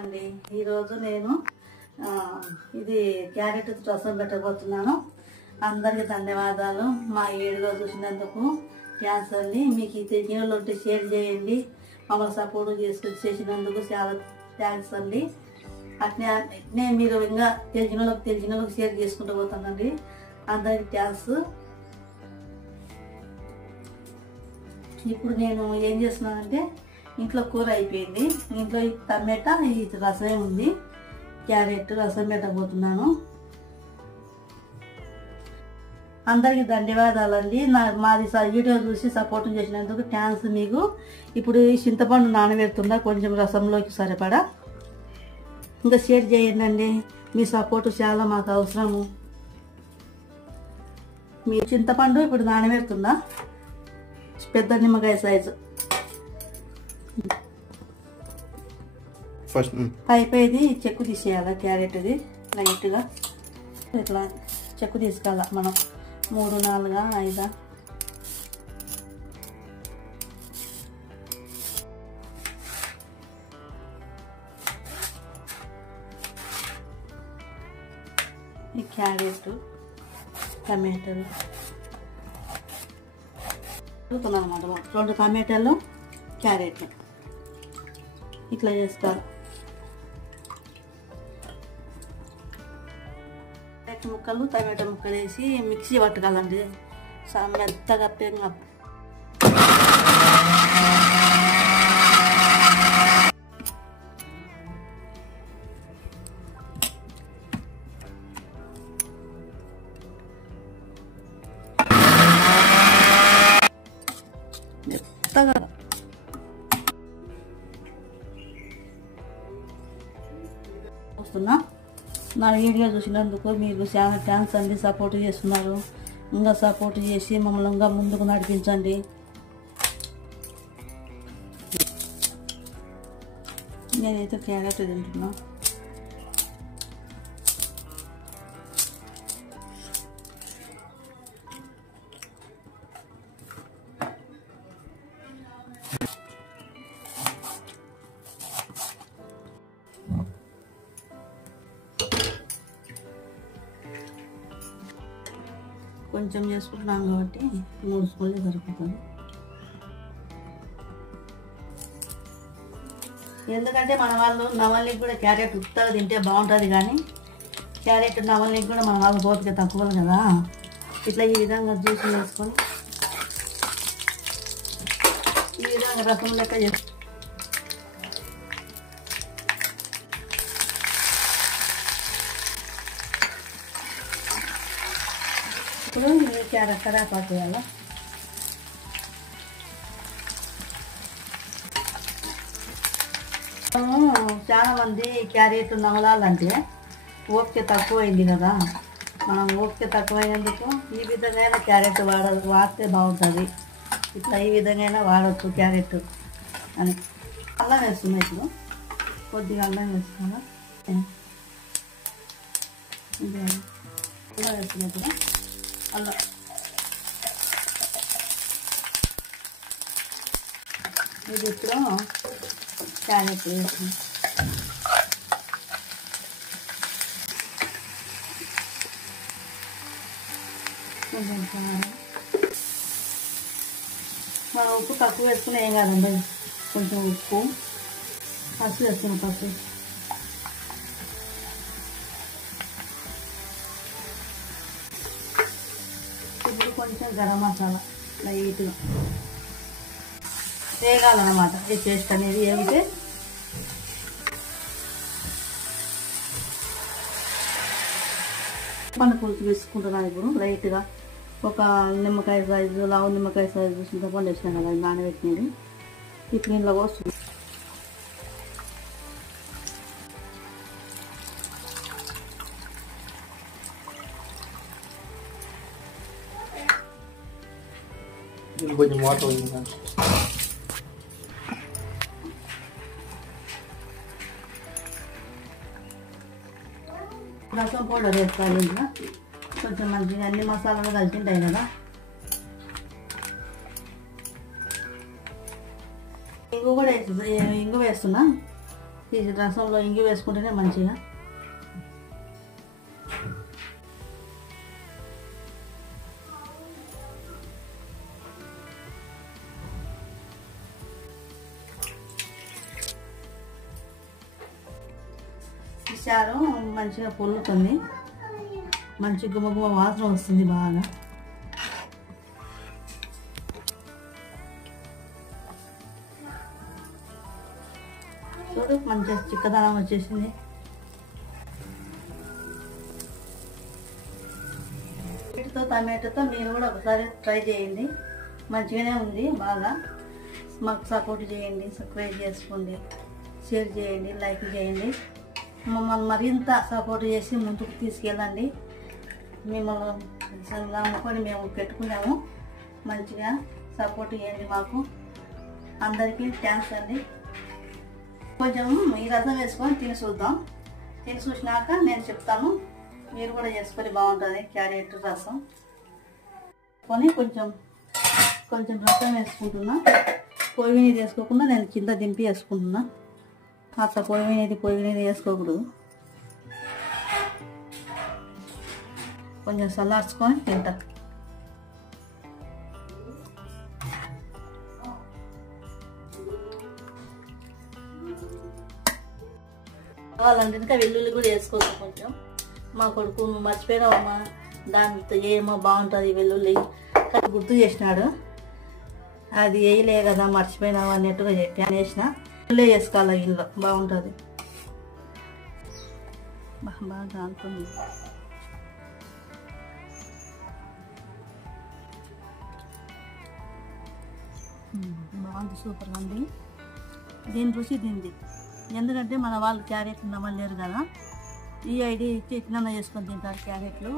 అండి ఈరోజు నేను ఇది క్యారెట్ రసం పెట్టబోతున్నాను. అందరికి ధన్యవాదాలు. మా వీడియో చూసినందుకు థ్యాంక్స్ అండి. మీకు ఈ తెలిసిన వాళ్ళు షేర్ చేయండి. మమ్మల్ని సపోర్ట్ చేసినందుకు చాలా థ్యాంక్స్ అండి. అట్నే మీరు ఇంకా తెలిసిన వాళ్ళకి షేర్ చేసుకుంటూ పోతానండి. అందరికి థ్యాంక్స్. ఇప్పుడు నేను ఏం చేస్తున్నానంటే ఇంట్లో కూర అయిపోయింది. ఇంట్లో టమాటా ఇది రసమే ఉంది. క్యారెట్ రసం పెట్టబోతున్నాను. అందరికి ధన్యవాదాలండి. మాది వీడియో చూసి సపోర్ట్ చేసినందుకు థ్యాంక్స్ మీకు. ఇప్పుడు ఈ చింతపండు నానబెడుతున్నా కొంచెం రసంలోకి సరిపడా. ఇంకా షేర్ చేయండి. మీ సపోర్ట్ చాలా మాకు అవసరము. మీ చింతపండు ఇప్పుడు నానబెడుతున్నా పెద్ద నిమ్మకాయ సైజు. ఫస్ట్ పైది చెక్కు తీసేయాలి. క్యారెట్ది లైట్గా ఇట్లా చెక్కు తీసుకోవాలి మనం. 3, 4, 5 ఈ క్యారెట్ టమాటాలు అన్నమాట. 2 టమాటాలు క్యారెట్ ఇట్లా చేసుకోవాలి. క్యారెట్ ముక్కలు టమాటా ముక్కలు వేసి మిక్సీ పట్టుకోవాలండి. మెత్తగా పెంగా మెత్తగా వస్తున్నా. నా వీడియో చూసినందుకు మీకు చాలా థ్యాంక్స్ అండి. సపోర్ట్ చేస్తున్నారు. ఇంకా సపోర్ట్ చేసి మమ్మల్ని ఇంకా ముందుకు నడిపించండి. నేనైతే క్యారెట్ తింటున్నా. కొంచెం చేసుకుంటున్నాను కాబట్టి 3 స్పూన్లు సరిపోతుంది. ఎందుకంటే మన వాళ్ళు నవల్లికి కూడా క్యారెట్ ఉత్తగా తింటే బాగుంటుంది, కానీ క్యారెట్ నవల్లికి కూడా మన వాళ్ళు పోతుగా తక్కువ కదా. ఇట్లా ఈ విధంగా జ్యూస్ వేసుకొని ఈ విధంగా రసం లెక్క చేసి ఇప్పుడు క్యారెట్ కరేపాకు వేయాలి. చాలా మంది క్యారెట్ నవలాలంటే ఓపిక తక్కువైంది కదా. మనం ఓపిక తక్కువైనందుకు ఈ విధంగా క్యారెట్ వాడితే బాగుంటుంది. ఇట్లా ఈ విధంగా వాడచ్చు క్యారెట్ అని. అల్లం వేస్తున్నాయి. ఇప్పుడు కొద్దిగా అల్లం వేస్తున్నా. అల్లం వేస్తున్నప్పుడు అల్లం ఇది ఇప్పుడు క్యారెట్ వేసి మనం ఉప్పు తక్కువ వేసుకుని ఏం కాదండి. కొంచెం ఉప్పు పసుపు వేసుకుని పసుపు ఇప్పుడు కొంచెం గరం మసాలా లైట్గా వేగాలన్నమాట. ఈ పేస్ట్ అనేది వేగితే పండు పులుసు వేసుకుంటున్నాను. ఇప్పుడు లైట్గా ఒక నిమ్మకాయ సైజు, లావు నిమ్మకాయ సైజు చింతపండు వేసినాను కదా నానబెట్టినది. ఇప్పుడు ఇంట్లో వస్తుంది. కొంచెం వాటర్ ఉంది. రసం పౌడర్ వేసుకోవాలి. ఇంకా కొంచెం మంచిగా అన్ని మసాలాలు కలిసి ఉంటాయి కదా. ఇంగు కూడా ఇంగు వేస్తున్నా. తీసి రసంలో ఇంగి వేసుకుంటేనే మంచిగా. ఈ చారు మంచిగా పొల్లుతుంది, మంచి గుమగుమ వాసన వస్తుంది బాగా. చూడు మంచిగా చిక్కదనం వచ్చేసింది. వీటితో టమాటోతో మీరు కూడా ఒకసారి ట్రై చేయండి, మంచిగానే ఉంది బాగా. మాకు సపోర్ట్ చేయండి, సబ్స్క్రైబ్ చేసుకోండి, షేర్ చేయండి, లైక్ చేయండి. మమ్మల్ని మరింత సపోర్ట్ చేసి ముందుకు తీసుకెళ్ళండి. మిమ్మల్ని నమ్ముకొని మేము పెట్టుకున్నాము, మంచిగా సపోర్ట్ చేయండి మాకు. అందరికీ థ్యాంక్స్ అండి. కొంచెం ఈ రసం వేసుకొని తిని చూద్దాం. తిని చూసినాక నేను చెప్తాను, మీరు కూడా చేసుకొని బాగుంటుంది. క్యారెట్ రసం కొని కొంచెం రసం వేసుకుంటున్నా. పొయ్యి మీద వేసుకోకుండా నేను కింద దింపి వేసుకుంటున్నా. అట్లా పొయ్యి మీద వేసుకోకూడదు. కొంచెం చల్లార్చుకొని తింటా. కావాలంటే ఇంకా వెల్లుల్లి కూడా వేసుకోవచ్చు కొంచెం. మా కొడుకు మర్చిపోయినావమ్మా, దానితో ఏమో బాగుంటుంది వెల్లుల్లి కానీ గుర్తు చేసినాడు. అది వేయలే కదా మర్చిపోయినావు అన్నట్టుగా చెప్పి వేసిన. వెల్లుల్లి వేసుకోవాలి, ఇంట్లో బాగుంటుంది. బాగా అనుకుంది. బాగుంది, సూపర్గా ఉంది. దీని రుచి తింది. ఎందుకంటే మన వాళ్ళు క్యారెట్లు నమ్మలేరు కదా, ఈ ఐడియా ఇచ్చి ఎట్లన్నా చేసుకొని తింటారు క్యారెట్లు.